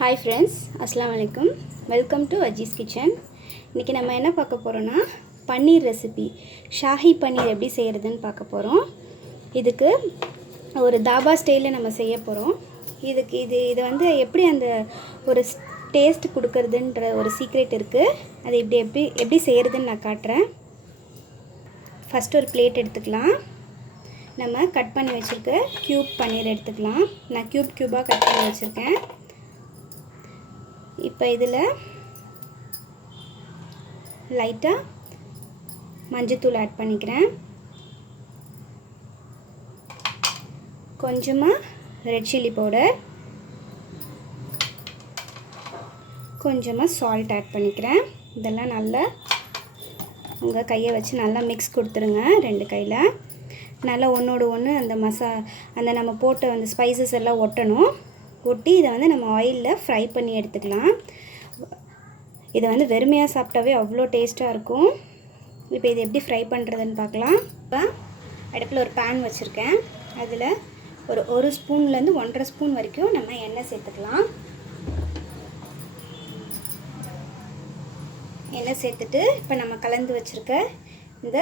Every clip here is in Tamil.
Hi friends, Assalamu alaikum. Welcome to Ajji's Kitchen. இன்னைக்கு நம்ம என்ன பார்க்க போறோம்னா பன்னீர் ரெசிபி. ஷாஹி பன்னீர் எப்படி செய்யறதுன்னு பார்க்க போறோம். இதுக்கு ஒரு தாபா ஸ்டைல்ல நம்ம செய்ய போறோம். இது வந்து எப்படி அந்த ஒரு டேஸ்ட் கொடுக்கிறதுன்ற ஒரு சீக்ரெட் இருக்கு. அது எப்படி செய்யறதுன்னு நான் காட்றேன். ஃபர்ஸ்ட் ஒரு பிளேட் எடுத்துக்கலாம். நம்ம கட் பண்ணி வச்சிருக்க கியூப் பன்னீர் எடுத்துக்கலாம். நான் கியூபா கட் பண்ணி வச்சிருக்கேன். இப்போ இதில் லைட்டாக மஞ்சத்தூள் ஆட் பண்ணிக்கிறேன். கொஞ்சமாக ரெட் சில்லி பவுடர், கொஞ்சமாக சால்ட் ஆட் பண்ணிக்கிறேன். இதெல்லாம் நல்லா உங்கள் கையை வச்சு நல்லா மிக்ஸ் கொடுத்துருங்க. ரெண்டு கையில் நல்லா ஒன்றோடு ஒன்று அந்த நம்ம போட்ட அந்த ஸ்பைசஸ் எல்லாம் ஒட்டி இதை வந்து நம்ம ஆயிலில் ஃப்ரை பண்ணி எடுத்துக்கலாம். இதை வந்து வெறுமையாக சாப்பிட்டாவே அவ்வளோ டேஸ்ட்டாக இருக்கும். இப்போ இது எப்படி ஃப்ரை பண்ணுறதுன்னு பார்க்கலாம். இப்போ அடுப்பில் ஒரு பேன் வச்சுருக்கேன். அதில் ஒரு ஸ்பூன்லேருந்து 1.5 ஸ்பூன் வரைக்கும் நம்ம எண்ணெய் சேர்த்துக்கலாம். எண்ணெய் சேர்த்துட்டு இப்போ நம்ம கலந்து வச்சுருக்க இந்த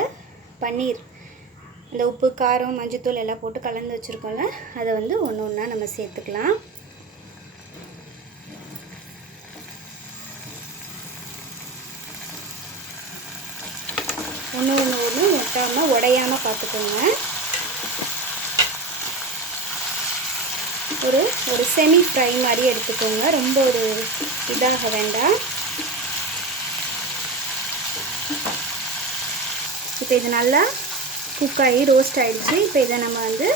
பன்னீர், இந்த உப்பு, காரம், மஞ்சத்தூள் எல்லாம் போட்டு கலந்து வச்சுருக்கோம்ல, அதை வந்து ஒன்று ஒன்றா நம்ம சேர்த்துக்கலாம். ஒன்று ஒட்டாமல் உடையாமல் பார்த்துக்கோங்க. ஒரு செமி ஃப்ரை மாதிரி எடுத்துக்கோங்க. ரொம்ப ஒரு இதாக வேண்டாம். இப்போ இது நல்லா குக் ஆகி ரோஸ்ட் ஆகிடுச்சு. இப்போ இதை நம்ம வந்து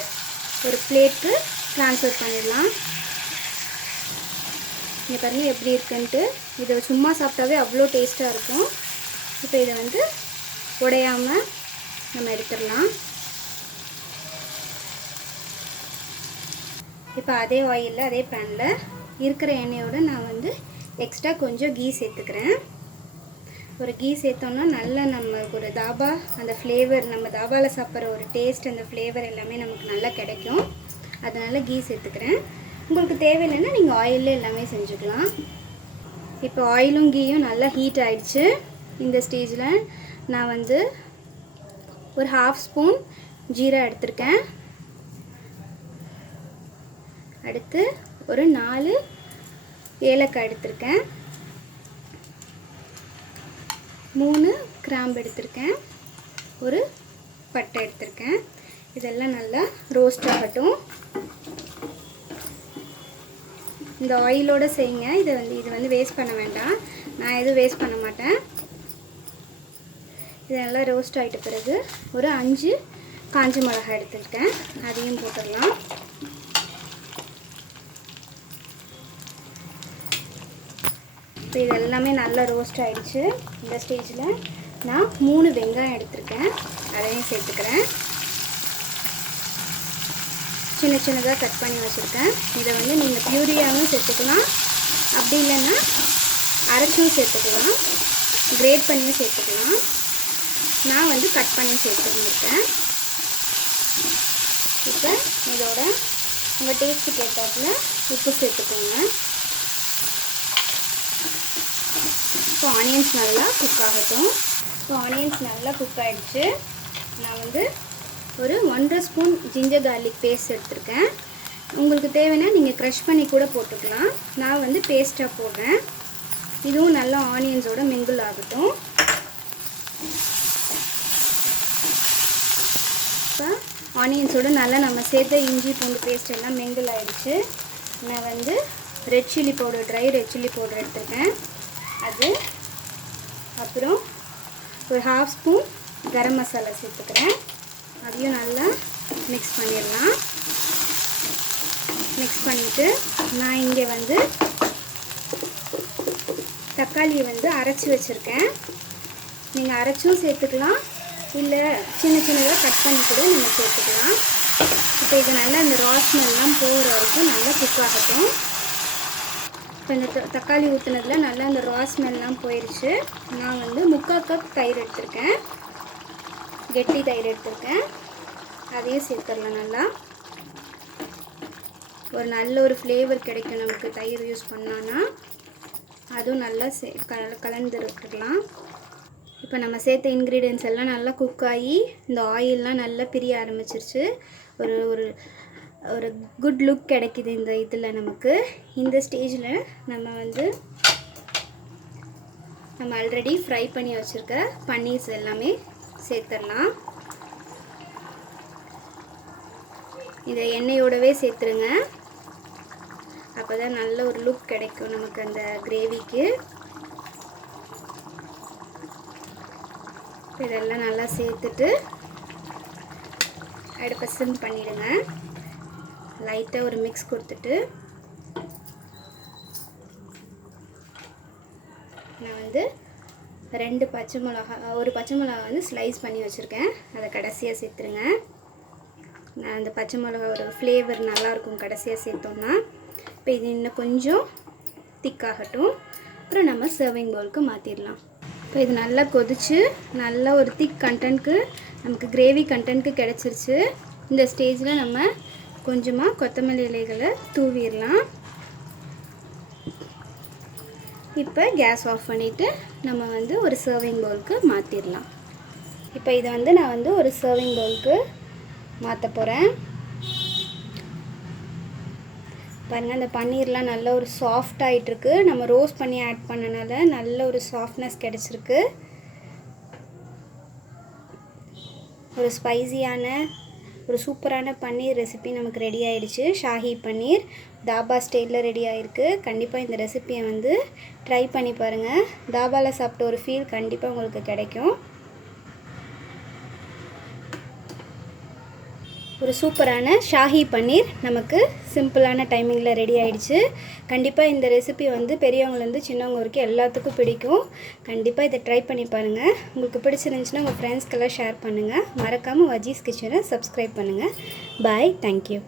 ஒரு பிளேட்டுக்கு ட்ரான்ஸ்ஃபர் பண்ணிடலாம். இங்கே பாருங்கள் எப்படி இருக்குன்ட்டு. இதை சும்மா சாப்பிட்டாவே அவ்வளோ டேஸ்ட்டாக இருக்கும். இப்போ இதை வந்து உடையாமல் நம்ம எடுத்துடலாம். இப்போ அதே ஆயிலில் அதே பேனில் இருக்கிற எண்ணெயோடு நான் வந்து எக்ஸ்ட்ரா கொஞ்சம் கீ சேர்த்துக்கிறேன். ஒரு கீ சேர்த்தோன்னா நல்லா நமக்கு ஒரு தாபா அந்த ஃப்ளேவர், நம்ம தாபாவில் சாப்பிட்ற ஒரு டேஸ்ட், அந்த ஃப்ளேவர் எல்லாமே நமக்கு நல்லா கிடைக்கும். அதனால் கீ சேர்த்துக்கிறேன். உங்களுக்கு தேவையில்லைன்னா நீங்கள் ஆயிலில் எல்லாமே செஞ்சுக்கலாம். இப்போ ஆயிலும் கீயும் நல்லா ஹீட் ஆகிடுச்சு. இந்த ஸ்டேஜில் நான் வந்து ஒரு 1/2 ஸ்பூன் ஜீரா எடுத்திருக்கேன். அடுத்து ஒரு 4 ஏலக்காய் எடுத்திருக்கேன். 3 கிராம்பு எடுத்திருக்கேன். ஒரு பட்டை எடுத்திருக்கேன். இதெல்லாம் நல்லா ரோஸ்ட் ஆகட்டும். இந்த ஆயிலோடு செய்யுங்க. இது வந்து வேஸ்ட் பண்ண வேண்டாம். நான் எதுவும் வேஸ்ட் பண்ண மாட்டேன். இது நல்லா ரோஸ்ட் ஆகிட்ட பிறகு ஒரு 5 காஞ்ச மிளகாய் எடுத்துருக்கேன். அதையும் போட்டுடலாம். இப்போ இது எல்லாமே நல்லா ரோஸ்ட் ஆகிடுச்சு. இந்த ஸ்டேஜில் நான் 3 வெங்காயம் எடுத்திருக்கேன். அதையும் சேர்த்துக்கிறேன். சின்னதாக கட் பண்ணி வச்சுருக்கேன். இதை வந்து நீங்கள் பியூரியாகவும் சேர்த்துக்கலாம், அப்படி இல்லைன்னா அரைச்சும் சேர்த்துக்கலாம், கிரேட் பண்ணியும் சேர்த்துக்கலாம். நான் வந்து கட் பண்ணி சேர்த்துருந்துருக்கேன். இப்போ இதோட உங்கள் டேஸ்ட்டுக்கு ஏற்றாப்புல உப்பு சேர்த்துக்கோங்க. இப்போ ஆனியன்ஸ் நல்லா குக் ஆகட்டும். இப்போ ஆனியன்ஸ் நல்லா குக் ஆகிடுச்சு. நான் வந்து ஒரு 1.5 ஸ்பூன் ஜிஞ்சர் கார்லிக் பேஸ்ட் எடுத்திருக்கேன். உங்களுக்கு தேவைன்னா நீங்கள் க்ரஷ் பண்ணி கூட போட்டுக்கலாம். நான் வந்து பேஸ்ட்டாக போடுறேன். இதுவும் நல்லா ஆனியன்ஸோட மிங்கிள் ஆகட்டும். இப்போ ஆனியன்ஸோடு நல்லா நம்ம சேர்த்த இஞ்சி பூண்டு பேஸ்ட் எல்லாம் மிங்கிள் ஆகிடுச்சு. நான் வந்து red chilli powder, try red chilli powder எடுத்துருக்கேன். அது அப்புறம் ஒரு 1/2 ஸ்பூன் கரம் மசாலா சேர்த்துக்கிறேன். அதையும் நல்லா மிக்ஸ் பண்ணிடலாம். மிக்ஸ் பண்ணிவிட்டு நான் இங்கே வந்து தக்காளியை வந்து அரைச்சி வச்சுருக்கேன். நீங்கள் அரைச்சும் சேர்த்துக்கலாம், இல்லை சின்னதாக கட் பண்ணி கூட நீங்கள் சேர்த்துக்கலாம். இப்போ இது நல்லா இந்த ரா ஸ்மெல்லாம் போகிற வரைக்கும் நல்லா குக் ஆகட்டும். இப்போ இந்த தக்காளி ஊற்றுனதில் நல்லா இந்த ரா ஸ்மெல்லாம் போயிடுச்சு. நான் வந்து 3/4 கப் தயிர் எடுத்திருக்கேன். கெட்டி தயிர் எடுத்திருக்கேன். அதையும் சேர்த்துடலாம். நல்லா ஒரு நல்ல ஒரு ஃப்ளேவர் கிடைக்கும் நமக்கு தயிர் யூஸ் பண்ணோன்னா. அதுவும் நல்லா கலந்து விட்டுக்கலாம். இப்போ நம்ம சேர்த்த இன்க்ரீடியன்ஸ் எல்லாம் நல்லா குக் ஆகி இந்த ஆயிலெலாம் நல்லா பிரிய ஆரம்பிச்சிருச்சு. ஒரு ஒரு ஒரு குட் லுக் கிடைக்கிது இந்த இதில் நமக்கு. இந்த ஸ்டேஜில் நம்ம ஆல்ரெடி ஃப்ரை பண்ணி வச்சுருக்க பன்னீர்ஸ் எல்லாமே சேர்த்துடலாம். இதை எண்ணெயோடவே சேர்த்துருங்க. அப்போ தான் நல்ல ஒரு லுக் கிடைக்கும் நமக்கு அந்த கிரேவிக்கு. இதெல்லாம் நல்லா சேர்த்துட்டு அடுப்பை சிம் பண்ணிவிடுங்க. லைட்டாக ஒரு மிக்ஸ் கொடுத்துட்டு நான் ஒரு பச்சை மிளகா ஸ்லைஸ் பண்ணி வச்சுருக்கேன். அதை கடைசியாக சேர்த்துருங்க. நான் அந்த பச்சை மிளகா ஒரு ஃப்ளேவர் நல்லாயிருக்கும் கடைசியாக சேர்த்தோம்னா. இப்போ இது இன்னும் கொஞ்சம் திக்காகட்டும். அப்புறம் நம்ம சர்விங் பவுலுக்கு மாற்றிடலாம். இப்போ இது நல்லா கொதிச்சு நல்ல ஒரு திக் கண்டென்ட்க்கு நமக்கு கிரேவி கண்டென்ட்க்கு கிடச்சிருச்சு. இந்த ஸ்டேஜில் நம்ம கொஞ்சமாக கொத்தமல்லி இலைகளை தூவிடலாம். இப்போ கேஸ் ஆஃப் பண்ணிவிட்டு நம்ம ஒரு சர்விங் பவுலுக்கு மாற்றிடலாம். இப்போ இதை நான் ஒரு சர்விங் பவுலுக்கு மாற்ற போகிறேன். பாருங்கள், அந்த பன்னீர்லாம் நல்ல ஒரு சாஃப்ட் ஆகிட்டுருக்கு. நம்ம ரோஸ்ட் பண்ணி ஆட் பண்ணனால நல்ல ஒரு சாஃப்ட்னஸ் கிடச்சிருக்கு. ஒரு ஸ்பைசியான ஒரு சூப்பரான பன்னீர் ரெசிபி நமக்கு ரெடி ஆகிடுச்சு. ஷாஹி பன்னீர் தாபா ஸ்டைலில் ரெடி ஆகிருக்கு. கண்டிப்பாக இந்த ரெசிபியை ட்ரை பண்ணி பாருங்கள். தாபாவில் சாப்பிட்ட ஒரு ஃபீல் கண்டிப்பாக உங்களுக்கு கிடைக்கும். ஒரு சூப்பரான ஷாஹி பன்னீர் நமக்கு சிம்பிளான டைமிங்கில் ரெடி ஆகிடுச்சு. கண்டிப்பாக இந்த ரெசிபி பெரியவங்கலேருந்து சின்னவங்க வரைக்கும் எல்லாத்துக்கும் பிடிக்கும். கண்டிப்பாக இதை ட்ரை பண்ணி பாருங்கள். உங்களுக்கு பிடிச்சிருந்துச்சுன்னா உங்கள் ஃப்ரெண்ட்ஸ்க்கெல்லாம் ஷேர் பண்ணுங்கள். மறக்காமல் வஜீஸ் கிச்சனை சப்ஸ்கிரைப் பண்ணுங்கள். பாய். தேங்க்யூ.